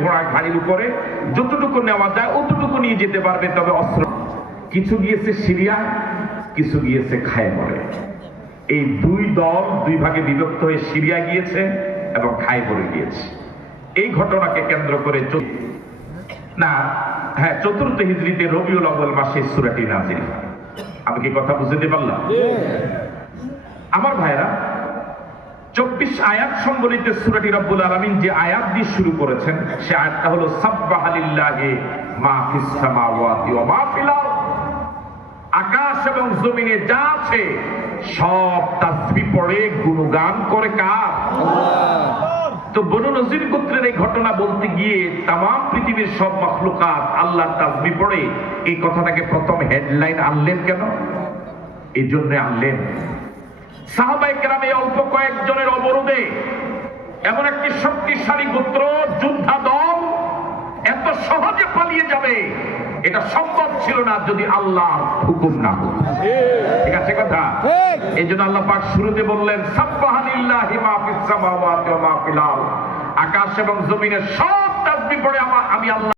ঘোড়া গাড়ির উপরে যতটুকু নেওয়া যায় অতটুকু নিয়ে যেতে পারবে, তবে অস্ত্র কিছু গিয়েছে সিরিয়া, কিছু গিয়েছে খায়বরে। এই দুই দল দুই ভাগে বিভক্ত হয়ে সিরিয়া গিয়েছে এবং খায়বরে গিয়েছে। এই ঘটনাকে কেন্দ্র করে চতুর্থ হিজরিতে রবিউল আউয়াল মাসে সূরাটি নাযিল হয়। আমি কি কথা বুঝতে পারলাম? আমার ভাইরা, 24 আয়াত সম্বলিত সূরাটি রব্বুল আলামিন যে আয়াত দিয়ে শুরু করেছেন, সে আয়াতটা হলো সাব্বাহা লিল্লাহি মা ফিস সামাওয়াতি ওয়া মা ফিল আরদ। আকাশ এবং জমিনে যা আছে সব তাসবিহ পড়ে গুণগান করে কার? আল্লাহ। তো বনু নজির গোত্রের এই ঘটনা বলতে গিয়ে তাম পৃথিবীর সব মাখলুকাত আল্লাহর তাসবিহ পড়ে, এই কথাটাকে প্রথম হেডলাইন আনলেন কেন? এই জন্য আনলেন, সাহাবায়ে কেরাম এই অল্প কয়েকজনের অবরোধে এমন একটি শক্তিশালী গোত্র যোদ্ধা দল এত সহজে পালিয়ে যাবে, এটা সম্ভব ছিল না যদি আল্লাহর হুকুম না হতো। ঠিক আছে কথা? এই জন্য আল্লাহ পাক শুরুতে বললেন সাব্বাহা লিল্লাহি মা ফিস সামাওয়াতি ওয়া মা ফিল আরদ। আকাশ এবং জমিনের সব তাসবিহ পড়ে আমি আল্লাহ